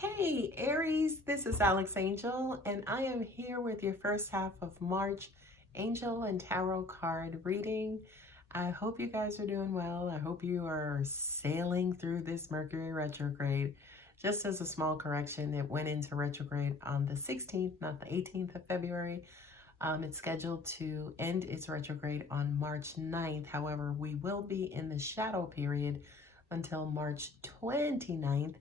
Hey Aries, this is Alex Angel, and I am here with your first half of March Angel and Tarot card reading. I hope you guys are doing well. I hope you are sailing through this Mercury retrograde. Just as a small correction, it went into retrograde on the 16th, not the 18th of February. It's scheduled to end its retrograde on March 9th. However, we will be in the shadow period until March 29th.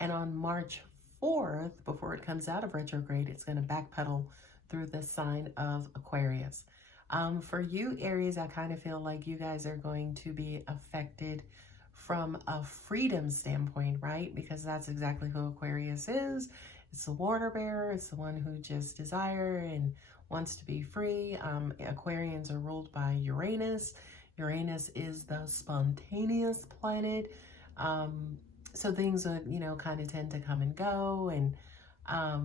And on March 4th, before it comes out of retrograde, it's going to backpedal through the sign of Aquarius. For you, Aries, I kind of feel like you guys are going to be affected from a freedom standpoint, right? Because that's exactly who Aquarius is. It's the water bearer. It's the one who just desire and wants to be free. Aquarians are ruled by Uranus. Uranus is the spontaneous planet. So things would, kind of tend to come and go. And, I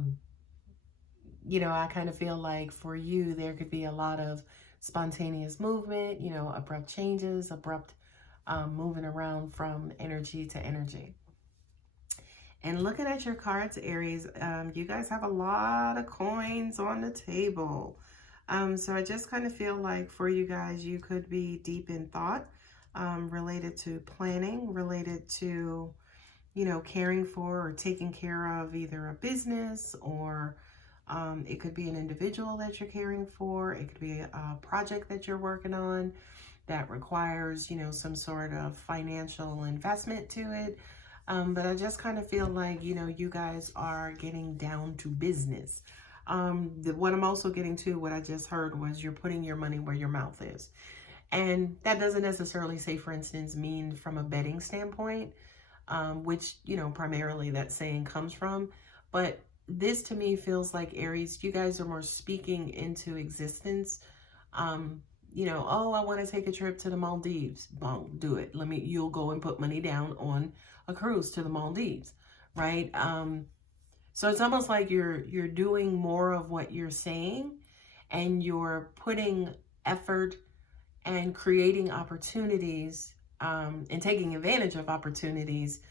kind of feel like for you, there could be a lot of spontaneous movement, abrupt changes, abrupt moving around from energy to energy. And looking at your cards, Aries, you guys have a lot of coins on the table. So I just kind of feel like for you guys, you could be deep in thought related to planning, related to caring for or taking care of either a business or it could be an individual that you're caring for. It could be a project that you're working on that requires, some sort of financial investment to it. But I just kind of feel like, you guys are getting down to business. What I'm also getting to, what I just heard was you're putting your money where your mouth is. And that doesn't necessarily say, for instance, mean from a betting standpoint. Which, primarily that saying comes from. But this to me feels like, Aries, you guys are more speaking into existence. Oh, I want to take a trip to the Maldives. Well, do it. You'll go and put money down on a cruise to the Maldives, right? So it's almost like you're doing more of what you're saying, and you're putting effort and creating opportunities and taking advantage of opportunities,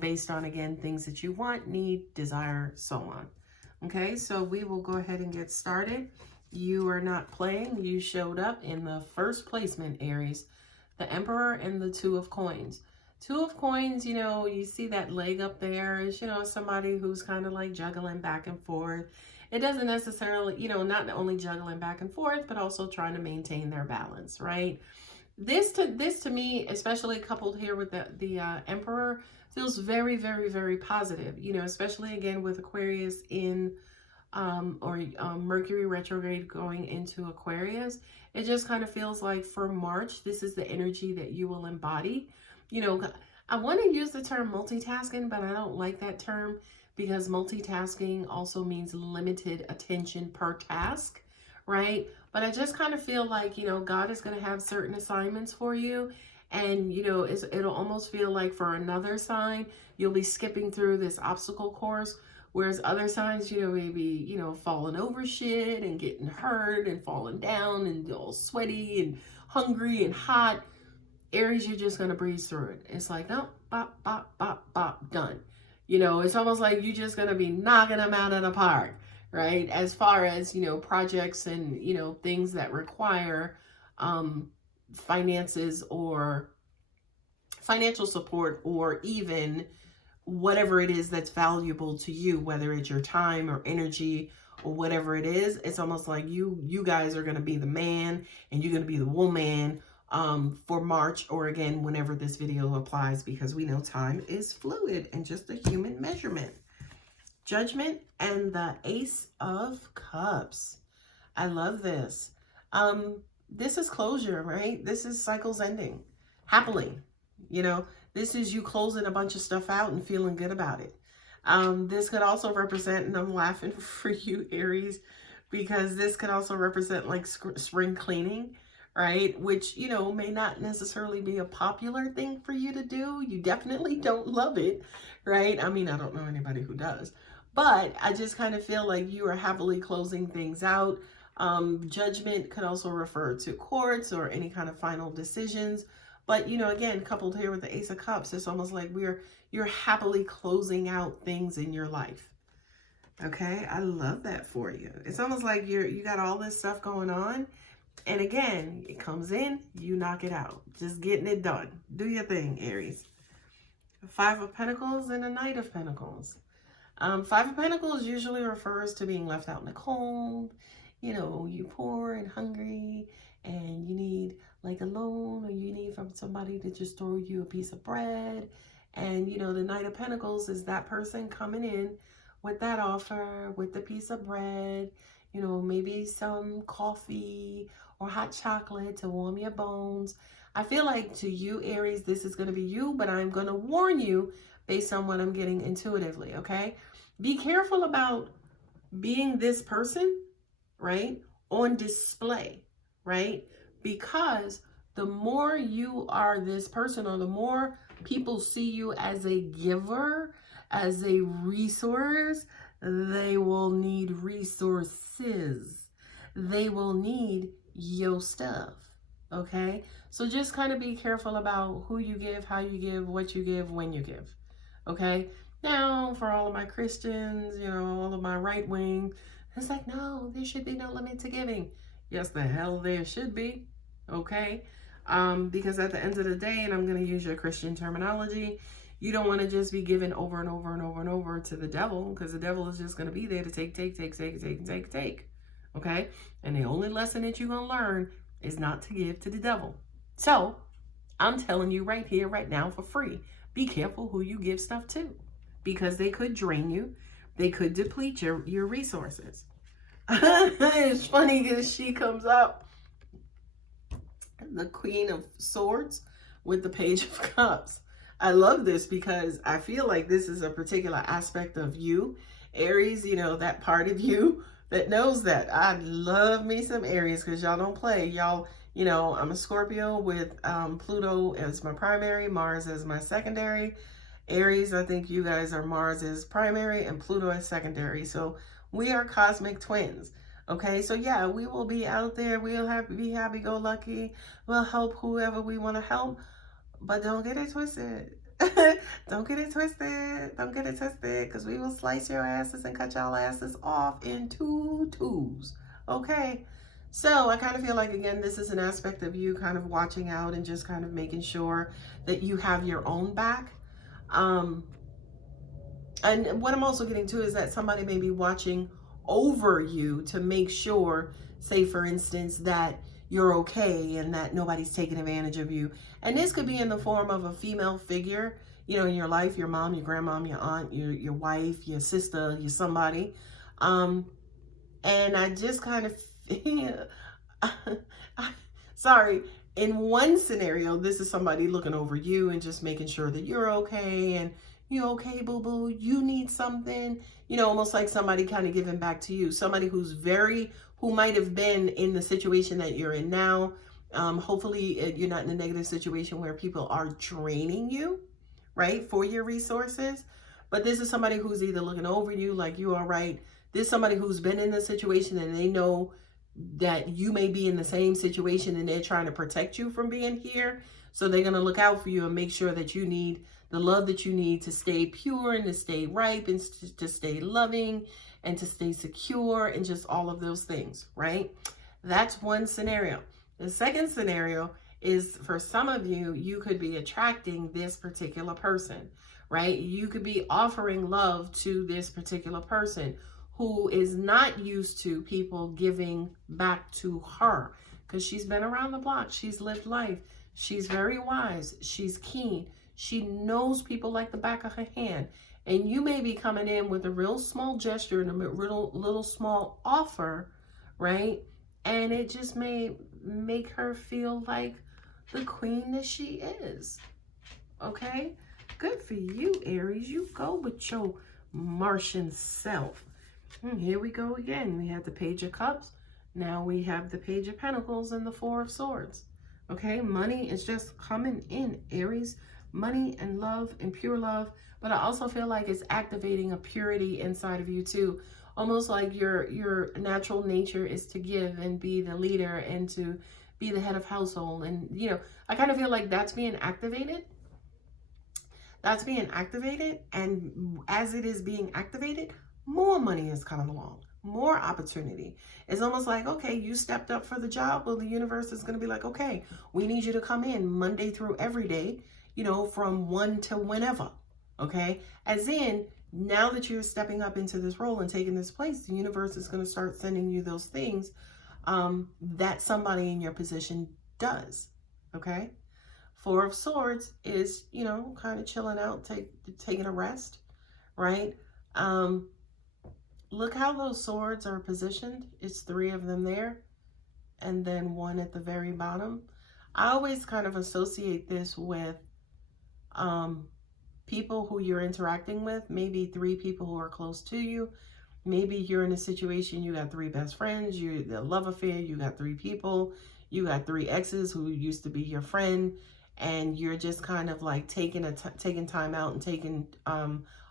based on, again, things that you want, need, desire, so on. Okay, so we will go ahead and get started. You are not playing. You showed up in the first placement, Aries, the Emperor and the Two of Coins. Two of Coins, you see that leg up there is, somebody who's kind of like juggling back and forth. It doesn't necessarily, not only juggling back and forth, but also trying to maintain their balance, right? This to me, especially coupled here with the Emperor, feels very, very, very positive, especially again with Aquarius in Mercury retrograde going into Aquarius. It just kind of feels like for March, this is the energy that you will embody. I want to use the term multitasking, but I don't like that term because multitasking also means limited attention per task, right? But I just kind of feel like, God is going to have certain assignments for you. And, it'll almost feel like for another sign, you'll be skipping through this obstacle course. Whereas other signs, maybe, falling over shit and getting hurt and falling down and all sweaty and hungry and hot. Aries, you're just going to breeze through it. It's like, no, bop, bop, bop, bop, done. It's almost like you're just going to be knocking them out of the park, right? As far as, projects and, things that require finances or financial support, or even whatever it is that's valuable to you, whether it's your time or energy or whatever it is. It's almost like you guys are going to be the man and you're going to be the woman for March, or again, whenever this video applies, because we know time is fluid and just a human measurement. Judgment and the Ace of Cups. I love this. This is closure, right? This is cycles ending happily. This is you closing a bunch of stuff out and feeling good about it. This could also represent, and I'm laughing for you, Aries, because this could also represent like spring cleaning, right? Which, may not necessarily be a popular thing for you to do. You definitely don't love it, right? I mean, I don't know anybody who does, but I just kind of feel like you are happily closing things out. Judgment could also refer to courts or any kind of final decisions. But, you know, again, coupled here with the Ace of Cups, it's almost like you're happily closing out things in your life. Okay, I love that for you. It's almost like you got all this stuff going on. And again, it comes in, you knock it out. Just getting it done. Do your thing, Aries. Five of Pentacles and a Knight of Pentacles. Five of Pentacles usually refers to being left out in the cold. You know, you're poor and hungry and you need like a loan, or you need from somebody to just throw you a piece of bread. And, you know, the Knight of Pentacles is that person coming in with that offer, with the piece of bread, you know, maybe some coffee or hot chocolate to warm your bones. I feel like to you, Aries, this is going to be you, but I'm going to warn you based on what I'm getting intuitively, okay? Be careful about being this person, right, on display, right? Because the more you are this person, or the more people see you as a giver, as a resource, they will need resources. They will need your stuff, okay? So just kind of be careful about who you give, how you give, what you give, when you give, okay? Now, for all of my Christians, you know, all of my right wing, it's like, no, there should be no limit to giving. Yes, the hell there should be, okay? Because at the end of the day, and I'm going to use your Christian terminology, you don't want to just be giving over and over and over and over to the devil, because the devil is just going to be there to take, okay? And the only lesson that you're going to learn is not to give to the devil. So I'm telling you right here, right now, for free, be careful who you give stuff to, because they could drain you. They could deplete your resources. It's funny because she comes up, the Queen of Swords with the Page of Cups. I love this because I feel like this is a particular aspect of you, Aries, you know, that part of you that knows that. I love me some Aries because y'all don't play. Y'all, you know, I'm a Scorpio with Pluto as my primary, Mars as my secondary. Aries, I think you guys are Mars as primary and Pluto as secondary. So we are cosmic twins. Okay, so yeah, we will be out there. We'll be happy-go-lucky. We'll help whoever we want to help. But don't get it twisted. Don't get it twisted. Don't get it twisted, because we will slice your asses and cut y'all asses off in twos. Okay? So I kind of feel like, again, this is an aspect of you kind of watching out and just kind of making sure that you have your own back. And what I'm also getting to is that somebody may be watching over you to make sure, say for instance, that you're okay and that nobody's taking advantage of you. And this could be in the form of a female figure, you know, in your life, your mom, your grandmom, your aunt, your wife, your sister, your somebody. And I just kind of feel, sorry, in one scenario, this is somebody looking over you and just making sure that you're okay, and you okay, boo-boo, you need something, you know, almost like somebody kind of giving back to you, somebody who might have been in the situation that you're in now. Hopefully you're not in a negative situation where people are draining you, right, for your resources. But this is somebody who's either looking over you like you are right. This is somebody who's been in this situation and they know that you may be in the same situation and they're trying to protect you from being here. So they're going to look out for you and make sure that you need the love that you need to stay pure and to stay ripe and to stay loving and to stay secure and just all of those things, right? That's one scenario. The second scenario is, for some of you, you could be attracting this particular person, right? You could be offering love to this particular person who is not used to people giving back to her, because she's been around the block. She's lived life. She's very wise. She's keen. She knows people like the back of her hand. And you may be coming in with a real small gesture and a little small offer, right? And it just may make her feel like the queen that she is. Okay? Good for you, Aries. You go with your Martian self. Here we go again. We have the Page of Cups. Now we have the Page of Pentacles and the Four of Swords. Okay? Money is just coming in, Aries. Money and love and pure love. But I also feel like it's activating a purity inside of you too. Almost like your natural nature is to give and be the leader and to be the head of household. And, you know, I kind of feel like that's being activated. That's being activated. And as it is being activated, more money is coming along, more opportunity. It's almost like, okay, you stepped up for the job. Well, the universe is going to be like, okay, we need you to come in Monday through every day, you know, from 1 to whenever. Okay. As in, now that you're stepping up into this role and taking this place, the universe is going to start sending you those things that somebody in your position does. Okay. Four of Swords is, you know, kind of chilling out, taking a rest, right? Look how those swords are positioned. It's 3 of them there and then 1 at the very bottom. I always kind of associate this with people who you're interacting with, maybe 3 people who are close to you. Maybe you're in a situation, you got 3 best friends, you're the love affair, you got 3 people, you got 3 exes who used to be your friend, and you're just kind of like taking time out and taking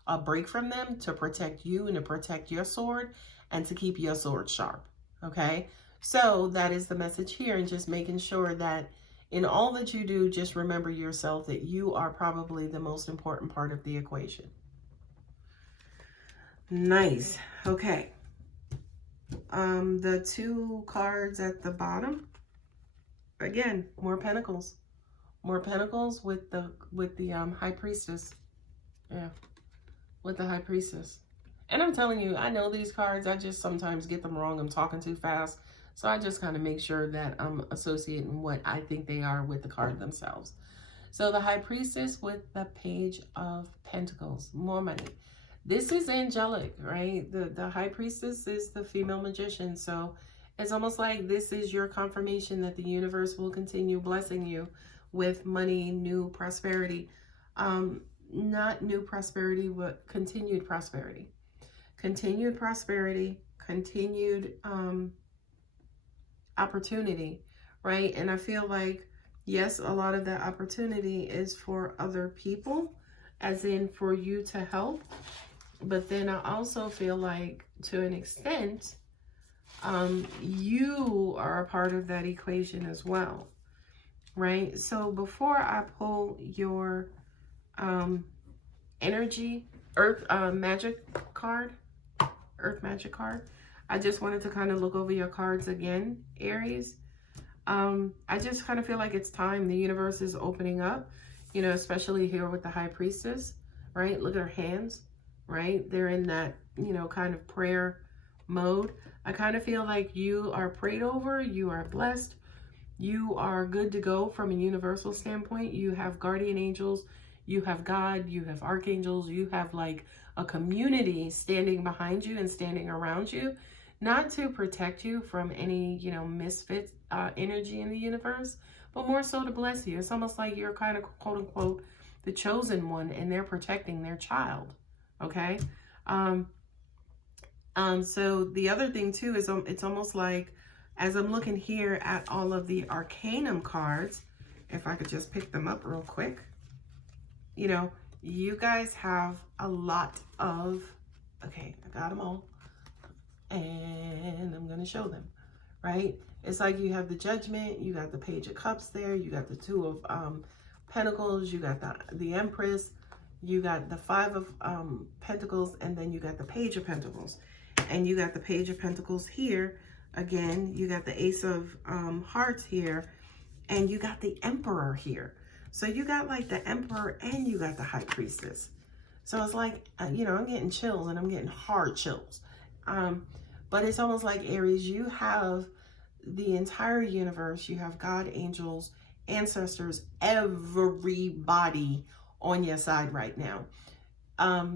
a break from them to protect you and to protect your sword and to keep your sword sharp. Okay, so that is the message here, and just making sure that in all that you do, just remember yourself, that you are probably the most important part of the equation. Nice. Okay. The 2 cards at the bottom, again, more pentacles. More pentacles with the High Priestess. Yeah. With the High Priestess. And I'm telling you, I know these cards. I just sometimes get them wrong. I'm talking too fast. So I just kind of make sure that I'm associating what I think they are with the card themselves. So the High Priestess with the Page of Pentacles. More money. This is angelic, right? The High Priestess is the female magician. So it's almost like this is your confirmation that the universe will continue blessing you with money, new prosperity. Not new prosperity, but continued prosperity. Continued prosperity, continued opportunity, right? And I feel like, yes, a lot of that opportunity is for other people, as in for you to help. But then I also feel like, to an extent, you are a part of that equation as well, right? So before I pull your energy, Earth Magic card, I just wanted to kind of look over your cards again, Aries. I just kind of feel like it's time. The universe is opening up, you know, especially here with the High Priestess, right? Look at her hands, right? They're in that, you know, kind of prayer mode. I kind of feel like you are prayed over, you are blessed, you are good to go from a universal standpoint. You have guardian angels, you have God, you have archangels, you have like a community standing behind you and standing around you, not to protect you from any, you know, misfit energy in the universe, but more so to bless you. It's almost like you're kind of, quote unquote, the chosen one, and they're protecting their child. Okay. So the other thing too is it's almost like, as I'm looking here at all of the Arcanum cards, if I could just pick them up real quick, you know, you guys have a lot of, okay, I got them all, and I'm going to show them, right? It's like you have the Judgment, you got the Page of Cups there, you got the 2 of Pentacles, you got the Empress, you got the 5 of Pentacles, and then you got the Page of Pentacles. And you got the Page of Pentacles here. Again, you got the Ace of Hearts here, and you got the Emperor here. So you got like the Emperor and you got the High Priestess. So it's like, you know, I'm getting chills, and I'm getting hard chills. But it's almost like, Aries, you have the entire universe. You have God, angels, ancestors, everybody on your side right now.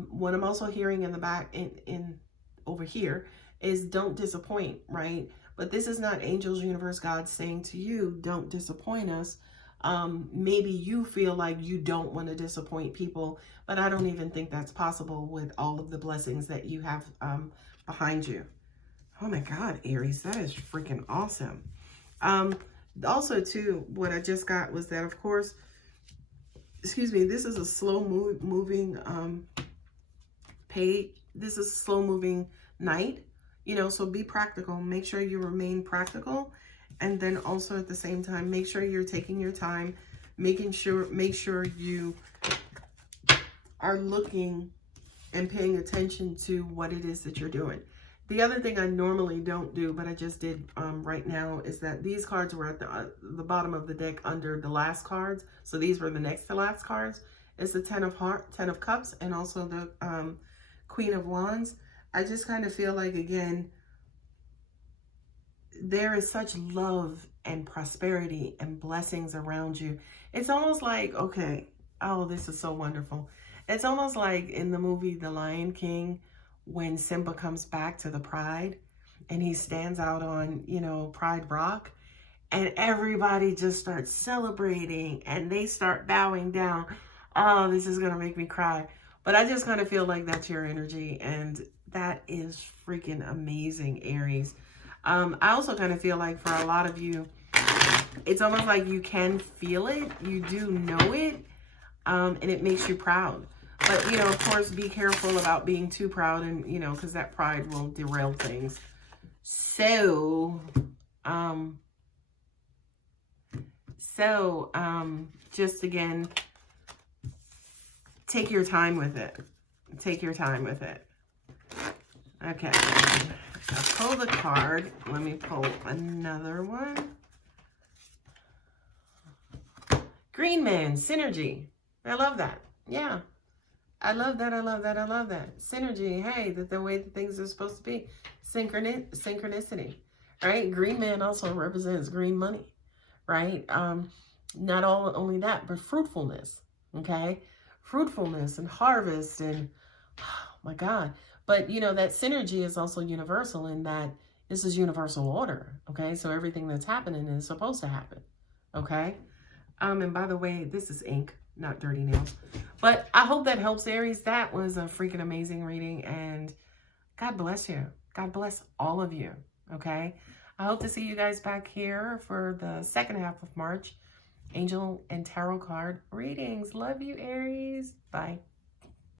What I'm also hearing in the back, in over here, is don't disappoint, right? But this is not angels, universe, God saying to you, don't disappoint us. Maybe you feel like you don't want to disappoint people, but I don't even think that's possible with all of the blessings that you have behind you. Oh my God, Aries, that is freaking awesome. Also too, what I just got was that, of course, excuse me, this is a slow moving page. This is a slow moving night, you know, so be practical. Make sure you remain practical And then also at the same time, make sure you're taking your time, make sure you are looking and paying attention to what it is that you're doing. The other thing I normally don't do, but I just did right now, is that these cards were at the bottom of the deck under the last cards. So these were the next to last cards. It's the 10 of Cups, and also the Queen of Wands. I just kind of feel like, again, there is such love and prosperity and blessings around you. It's almost like, okay, oh, this is so wonderful. It's almost like in the movie The Lion King, when Simba comes back to the Pride and he stands out on, you know, Pride Rock, and everybody just starts celebrating and they start bowing down. Oh, this is going to make me cry. But I just kind of feel like that's your energy, and that is freaking amazing, Aries. I also kind of feel like for a lot of you, it's almost like you can feel it. You do know it, and it makes you proud. But, you know, of course, be careful about being too proud, and, you know, because that pride will derail things. So, just again, take your time with it. Take your time with it. Okay. I'll pull the card. Let me pull another one. Green Man, synergy. I love that. Yeah. I love that. I love that. I love that. Synergy. Hey, the way that things are supposed to be. Synchronicity. Right? Green Man also represents green money. Right? Not only that, but fruitfulness. Okay? Fruitfulness and harvest and, oh my God. But, you know, that synergy is also universal in that this is universal order, okay? So everything that's happening is supposed to happen, okay? And by the way, this is ink, not dirty nails. But I hope that helps, Aries. That was a freaking amazing reading, and God bless you. God bless all of you, okay? I hope to see you guys back here for the second half of March. Angel and tarot card readings. Love you, Aries. Bye.